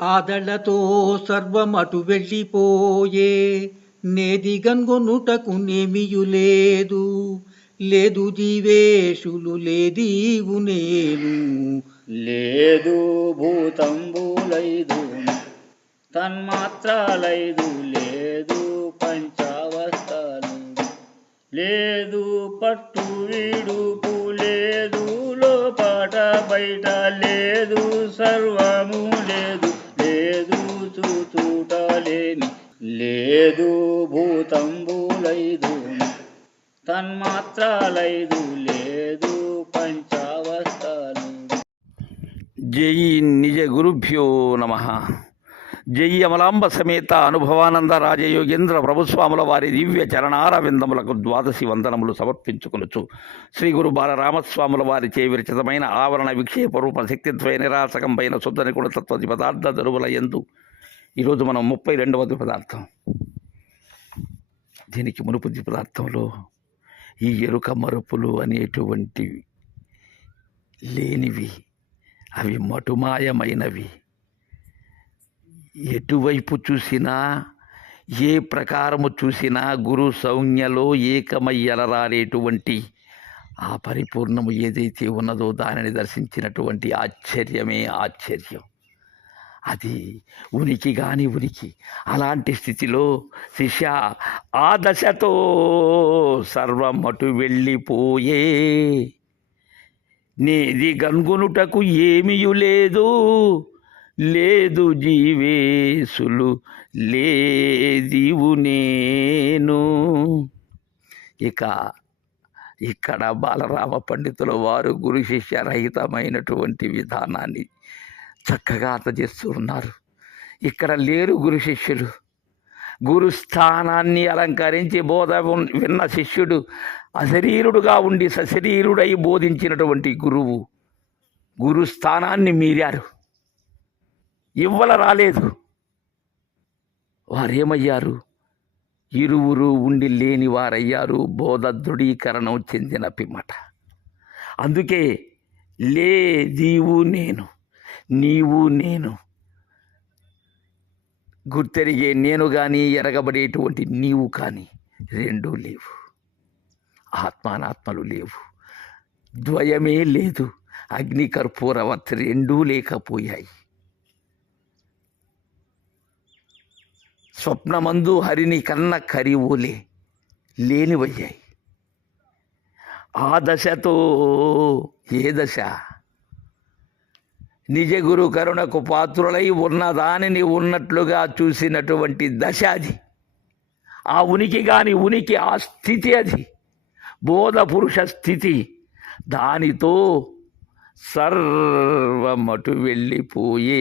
ఆదళ్ళతో సర్వమటు వెళ్ళిపోయే. నేది గన్గొనుటకు నేమియు లేదు. లేదు జీవేషులు లేదీవు నేను. లేదు భూతంబులైదు తన్మాత్రాలైదు లేదు పంచావస్థలు. లేదు పట్టు విడుపు లేదు లోపాట బయట లేదు సర్వము లేదు చూచుట లేదు భూతంబులైదు తన్మాత్రాలైదు లేదు పంచావస్థలు. జై నిజ గురుభ్యో నమ. జై అమలాంబ సమేత అనుభవానంద రాజయోగేంద్ర ప్రభుస్వాముల వారి దివ్య చరణారవిందములకు ద్వాదశి వందనములు సమర్పించుకొనుచు శ్రీ గురు బాలరామస్వాముల వారి చే విరచితమైన ఆవరణ విక్షేప రూప శక్తిత్వయ నిరాసకంపైన శుద్ధ నిగుణ పదార్థ దరువుల ఎందు ఈరోజు మనం ముప్పై రెండవది పదార్థం దీనికి మునుపు పదార్థంలో ఈ ఎరుక మరుపులు అనేటువంటివి లేనివి అవి మటుమాయమైనవి. ఎటువైపు చూసినా ఏ ప్రకారము చూసినా గురు సౌజ్ఞలో ఏకమయ్యలరాలేటువంటి ఆ పరిపూర్ణము ఏదైతే ఉన్నదో దానిని దర్శించినటువంటి ఆశ్చర్యమే ఆశ్చర్యం. అది ఉనికి కాని ఉనికి. అలాంటి స్థితిలో శిష్య ఆ దశతో సర్వం అటు వెళ్ళిపోయే. నీది గనుగొనుటకు ఏమియు లేదు? లేదు జీవేశులు లేదివు నేను. ఇక ఇక్కడ బాలరామ పండితుల వారు గురు శిష్య రహితమైనటువంటి విధానాన్ని చక్కగా అందజేస్తూ ఉన్నారు. ఇక్కడ లేరు గురు శిష్యులు. గురు స్థానాన్ని అలంకరించి బోధ విన్న శిష్యుడు అశరీరుడుగా ఉండి సశరీరుడై బోధించినటువంటి గురువు గురు స్థానాన్ని మీరారు. ఇవ్వల రాలేదు. వారేమయ్యారు? ఇరువురు ఉండి లేని వారయ్యారు. బోధ దృఢీకరణం చెందిన పిమ్మట. అందుకే లే దీవు నేను. నీవు నేను. గుర్తెరిగే నేను కానీ ఎరగబడేటువంటి నీవు కానీ రెండూ లేవు. ఆత్మానాత్మలు లేవు. ద్వయమే లేదు. అగ్ని కర్పూరవత్ రెండూ లేకపోయాయి. స్వప్నమందు హరిని కన్న కరివులే లేనివయ్యాయి. ఆ దశతో ఏ దశ? నిజ గురు కరుణకు పాత్రులై ఉన్నదానిని ఉన్నట్లుగా చూసినటువంటి దశ అది. ఆ ఉనికి కాని ఉనికి ఆ స్థితి అది. బోధ పురుష స్థితి. దానితో సర్వమటు వెళ్ళిపోయే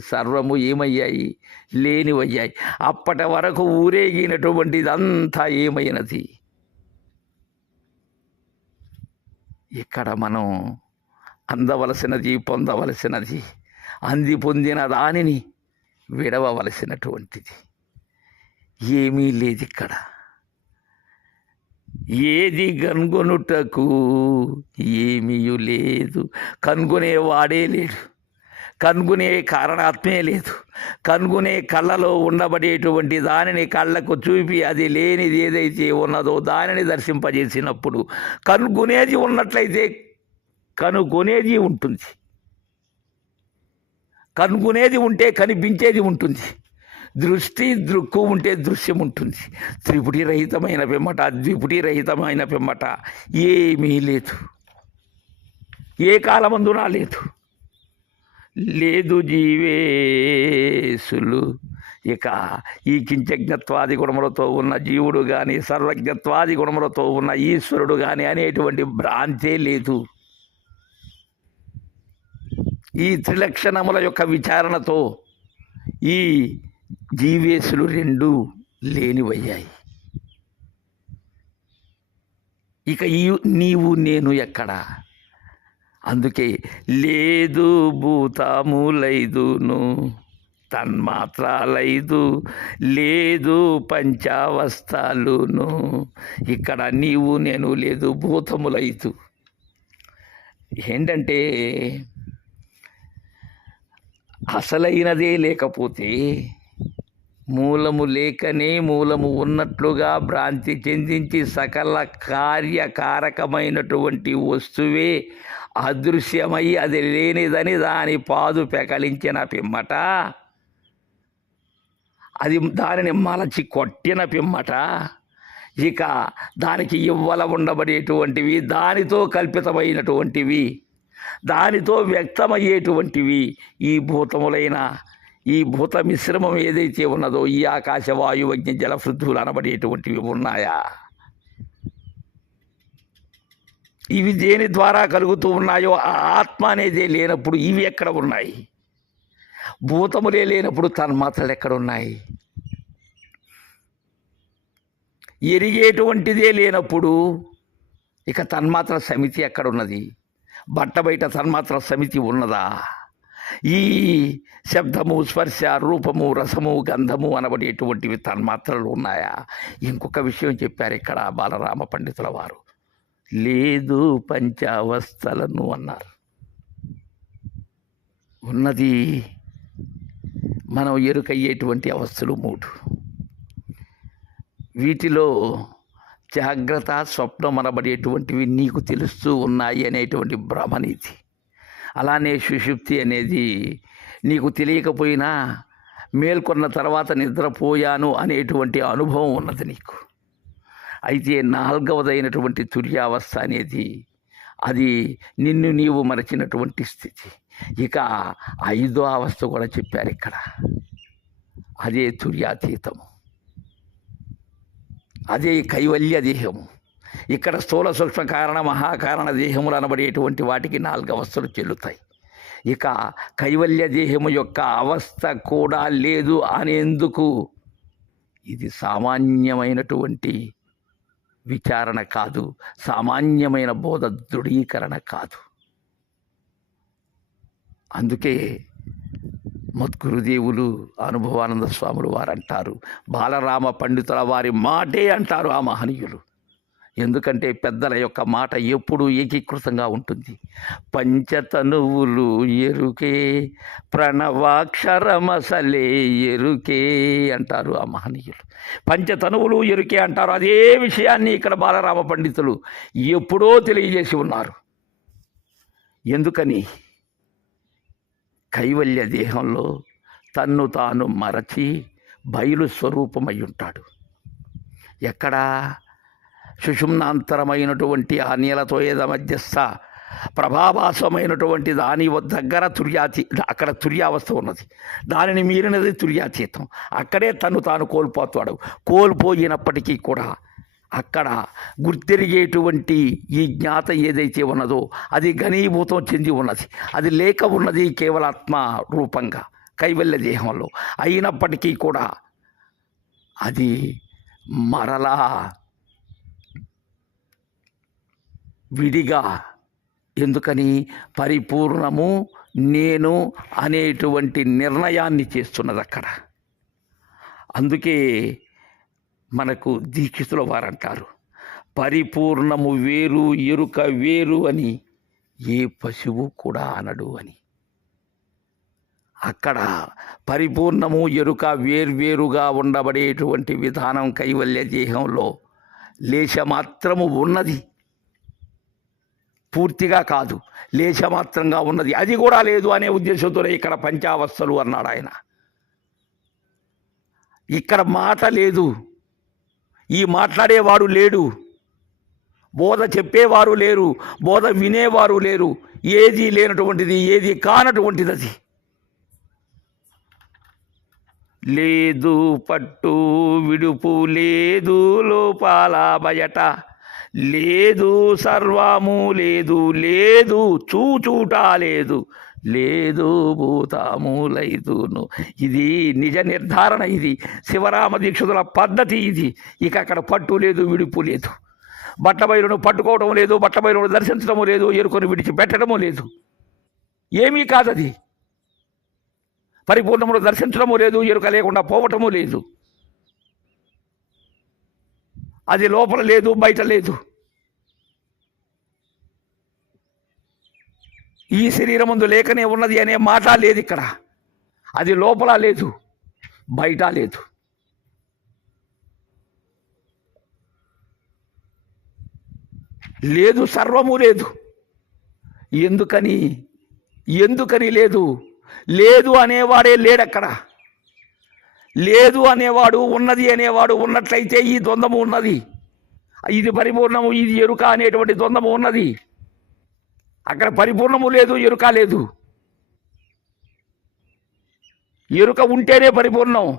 సర్వము ఏమయ్యాయి? లేనివయ్యాయి. అప్పటి వరకు ఊరేగినటువంటిదంతా ఏమైనది? ఇక్కడ మనం అందవలసినది పొందవలసినది అంది పొందిన దానిని విడవవలసినటువంటిది. ఏమీ లేదు ఇక్కడ. ఏది కనుగొనుటకు ఏమీయు లేదు. కనుగొనేవాడే లేడు. కనుగొనే కారణాత్మే లేదు. కనుగొనే కళ్ళలో ఉండబడేటువంటి దానిని కళ్ళకు చూపి అది లేనిది ఏదైతే ఉన్నదో దానిని దర్శింపజేసినప్పుడు కనుగొనేది ఉన్నట్లయితే కనుగొనేది ఉంటుంది. కనుగొనేది ఉంటే కనిపించేది ఉంటుంది. దృష్టి దృక్కు ఉంటే దృశ్యం ఉంటుంది. త్రిపుటి రహితమైన పిమ్మట ద్విపుటి రహితమైన పిమ్మట ఏమీ లేదు. ఏ కాలమందునా లేదు. లేదు జీవేసులు ఇక ఈ కించజ్ఞత్వాది గుణములతో ఉన్న జీవుడు కానీ సర్వజ్ఞత్వాది గుణములతో ఉన్న ఈశ్వరుడు కానీ అనేటువంటి భ్రాంతే లేదు. ఈ త్రిలక్షణముల యొక్క విచారణతో ఈ జీవేశులు రెండు లేనివయ్యాయి. ఇక ఈ నీవు నేను ఎక్కడ? అందుకే లేదు భూతములైదును తన్మాత్రాలైదు లేదు పంచావస్థలును. ఇక్కడ నీవు నేను లేదు భూతములైదు. ఏంటంటే అసలైనదే లేకపోతే మూలము లేకనే మూలము ఉన్నట్లుగా భ్రాంతి చెందించి సకల కార్యకారకమైనటువంటి వస్తువే అదృశ్యమై అది లేనిదని దాని పాదు పెకలించిన పిమ్మట. అది దానిని మలచి కొట్టిన పిమ్మట. ఇక దానికి ఇవ్వల ఉండబడేటువంటివి దానితో కల్పితమైనటువంటివి దానితో వ్యక్తమయ్యేటువంటివి ఈ భూతములైన ఈ భూత మిశ్రమం ఏదైతే ఉన్నదో ఈ ఆకాశ వాయువజ్ఞ జలపృథువులు అనబడేటువంటివి ఉన్నాయా? ఇవి దేని ద్వారా కలుగుతూ ఉన్నాయో ఆ ఆత్మ అనేది లేనప్పుడు ఇవి ఎక్కడ ఉన్నాయి? భూతములే లేనప్పుడు తన్మాత్రలు ఎక్కడ ఉన్నాయి? ఎరిగేటువంటిదే లేనప్పుడు ఇక తన్మాత్ర సమితి ఎక్కడున్నది బట్ట బయట తన్మాత్ర సమితి ఉన్నదా? ఈ శబ్దము స్పర్శ రూపము రసము గంధము అనబడేటువంటివి తన్మాత్రలు ఉన్నాయా? ఇంకొక విషయం చెప్పారు ఇక్కడ బాలరామ పండితుల వారు. లేదు పంచావస్థలను అన్నారు. ఉన్నది మనం ఎరుకయ్యేటువంటి అవస్థలు మూడు. వీటిలో జాగ్రత్త స్వప్నం అనబడేటువంటివి నీకు తెలుస్తూ ఉన్నాయి అనేటువంటి భ్రమనీతి. అలానే సుషుప్తి అనేది నీకు తెలియకపోయినా మేల్కొన్న తర్వాత నిద్రపోయాను అనేటువంటి అనుభవం ఉన్నది నీకు. అయితే నాలుగవదైనటువంటి తుర్యావస్థ అనేది అది నిన్ను నీవు మరచినటువంటి స్థితి. ఇక ఐదో అవస్థ కూడా చెప్పారు ఇక్కడ. అదే తుర్యాతీతము. అదే కైవల్య దేహము. ఇక్కడ స్థూల సూక్ష్మ కారణ మహాకారణ దేహములు అనబడేటువంటి వాటికి నాలుగు అవస్థలు చెల్లుతాయి. ఇక కైవల్య దేహము యొక్క అవస్థ కూడా లేదు అనేందుకు ఇది సామాన్యమైనటువంటి విచారణ కాదు సామాన్యమైన బోధ దృఢీకరణ కాదు. అందుకే మద్గురుదేవులు అనుభవానంద స్వాములు వారు అంటారు బాలరామ పండితుల వారి మాటే అంటారు ఆ మహనీయులు. ఎందుకంటే పెద్దల యొక్క మాట ఎప్పుడూ ఏకీకృతంగా ఉంటుంది. పంచతనువులు ఎరుకే ప్రణవాక్షరమసలే ఎరుకే అంటారు ఆ మహనీయులు. పంచతనువులు ఎరుకే అంటారు. అదే విషయాన్ని ఇక్కడ బాలరామ పండితులు ఎప్పుడో తెలియజేసి ఉన్నారు. ఎందుకని? కైవల్య దేహంలో తన్ను తాను మరచి బయలు స్వరూపమై ఉంటాడు ఎక్కడా? సుషుమ్నాంతరమైనటువంటి ఆ నీలతో ఏదో మధ్యస్థ ప్రభావాసమైనటువంటి దాని దగ్గర తుర్యాతి అక్కడ తుర్యావస్థ ఉన్నది. దానిని మీరినది తుర్యాతీతం. అక్కడే తను తాను కోల్పోతాడు. కోల్పోయినప్పటికీ కూడా అక్కడ గుర్తెరిగేటువంటి ఈ జ్ఞాత ఏదైతే ఉన్నదో అది ఘనీభూతం చెంది ఉన్నది. అది లేక ఉన్నది కేవలాత్మ రూపంగా కైవల్య దేహంలో. అయినప్పటికీ కూడా అది మరలా విడిగా ఎందుకని? పరిపూర్ణము నేను అనేటువంటి నిర్ణయాన్ని చేస్తున్నది అక్కడ అందుకే మనకు దీక్షితుల వారంటారు. పరిపూర్ణము వేరు ఎరుక వేరు అని ఏ పశువు కూడా అనడు అని. అక్కడ పరిపూర్ణము ఎరుక వేర్వేరుగా ఉండబడేటువంటి విధానం కైవల్య దేహంలో లేశమాత్రము ఉన్నది. పూర్తిగా కాదు లేశమాత్రంగా ఉన్నది. అది కూడా లేదు అనే ఉద్దేశంతోనే ఇక్కడ పంచావస్థలు అన్నాడు ఆయన ఇక్కడ మాట లేదు. ఈ మాట్లాడేవాడు లేడు. బోధ చెప్పేవారు లేరు. బోధ వినేవారు లేరు. ఏది లేనటువంటిది ఏది కానటువంటిది అది లేదు పట్టు విడుపు లేదు లోపాల బయట. లేదు సర్వము లేదు లేదు చూచూట లేదు లేదు భూతామూలైతును. ఇది నిజ నిర్ధారణ ఇది. శివరామ దీక్షితుల పద్ధతి ఇది. ఇక అక్కడ పట్టు లేదు విడుపు లేదు. బట్ట బయలును పట్టుకోవడం లేదు బట్ట బయలును దర్శించడము లేదు ఎరుకొని విడిచి పెట్టడము లేదు. ఏమీ కాదది. పరిపూర్ణమును దర్శించడము లేదు ఎరుక లేకుండా పోవటము లేదు. అది లోపల లేదు బయట లేదు. ఈ శరీరం ముందు లేకనే ఉన్నది అనే మాట లేదు ఇక్కడ. అది లోపల లేదు బయట లేదు. లేదు సర్వము లేదు. ఎందుకని? ఎందుకని లేదు? లేదు అనేవాడే లేడక్కడ. లేదు అనేవాడు ఉన్నది అనేవాడు ఉన్నట్లయితే ఈ ద్వంద్వము ఉన్నది. ఇది పరిపూర్ణము ఇది ఎరుక అనేటువంటి ద్వంద్వము ఉన్నది. అక్కడ పరిపూర్ణము లేదు ఎరుక లేదు. ఎరుక ఉంటేనే పరిపూర్ణం.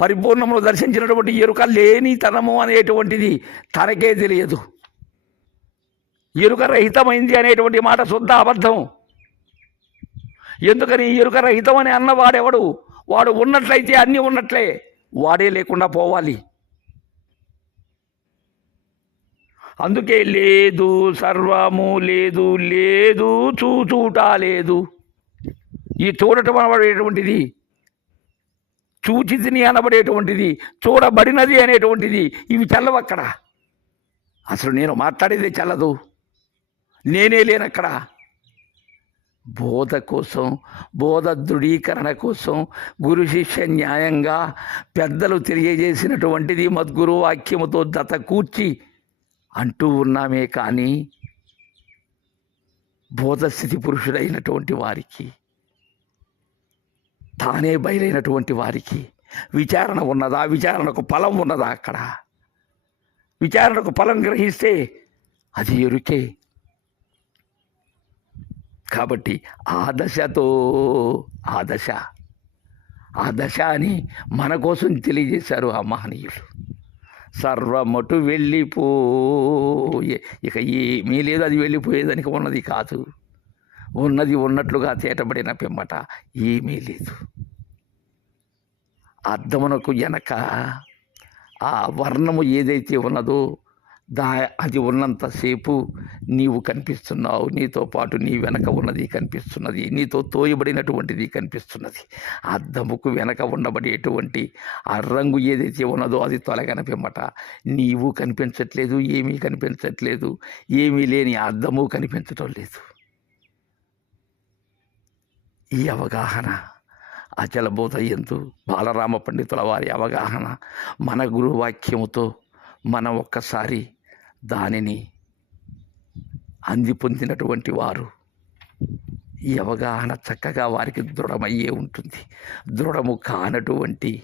పరిపూర్ణమును దర్శించినటువంటి ఎరుక లేనితనము అనేటువంటిది తనకే తెలియదు. ఎరుక రహితమైంది అనేటువంటి మాట శుద్ధ అబద్ధం. ఎందుకని ఎరుక రహితం అని అన్నవాడెవడు? వాడు ఉన్నట్లయితే అన్నీ ఉన్నట్లే. వాడే లేకుండా పోవాలి. అందుకే లేదు సర్వము లేదు లేదు చూచూట లేదు. ఈ చూడటం అనబడేటువంటిది. చూచితిని అనబడేటువంటిది. చూడబడినది అనేటువంటిది. ఇవి చల్లవక్కడ అసలు నేను మాట్లాడేది చల్లదు. నేనే లేనక్కడ. బోధ కోసం బోధ దృఢీకరణ కోసం గురు శిష్య న్యాయంగా పెద్దలు తెలియజేసినటువంటిది మద్గురు వాక్యముతో దత కూర్చి అంటూ ఉన్నామే కానీ బోధస్థితి పురుషుడైనటువంటి వారికి తానే బయలైనటువంటి వారికి విచారణ ఉన్నదా? విచారణకు ఫలం ఉన్నదా అక్కడ? విచారణకు ఫలం గ్రహిస్తే అది ఎరుకే. కాబట్టి ఆ దశతో ఆ దశ ఆ దశ అని మన కోసం తెలియజేశారు ఆ మహనీయులు. సర్వమటు వెళ్ళిపోయే. ఇక ఏమీ లేదు అది వెళ్ళిపోయేదానికి ఉన్నది కాదు. ఉన్నది ఉన్నట్లుగా తేటబడిన పిమ్మట ఏమీ లేదు. అద్దమునకు వెనక ఆ వర్ణము ఏదైతే ఉన్నదో దా అది ఉన్నంతసేపు నీవు కనిపిస్తున్నావు. నీతో పాటు నీ వెనక ఉన్నది కనిపిస్తున్నది. నీతో తోయబడినటువంటిది కనిపిస్తున్నది. అద్దముకు వెనక ఉండబడేటువంటి ఆ రంగు ఏదైతే ఉన్నదో అది తొలగన పిమ్మట నీవు కనిపించట్లేదు ఏమీ కనిపించట్లేదు ఏమీ లేని అద్దము కనిపించటం లేదు. ఈ అవగాహన అచలబోధ ఎందు బాలరామ పండితుల వారి అవగాహన మన గురువాక్యముతో మనం ఒక్కసారి దానిని అంది పొందినటువంటి వారు ఈ అవగాహన చక్కగా వారికి దృఢమయ్యే ఉంటుంది. దృఢము కానటువంటి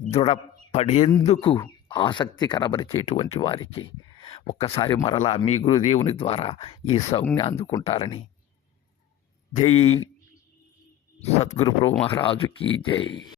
దృఢపడేందుకు ఆసక్తి కనబరిచేటువంటి వారికి ఒక్కసారి మరలా మీ గురుదేవుని ద్వారా ఈ సంజ్ఞ అందుకుంటారని. జై సద్గురు ప్రభు మహారాజుకి జై.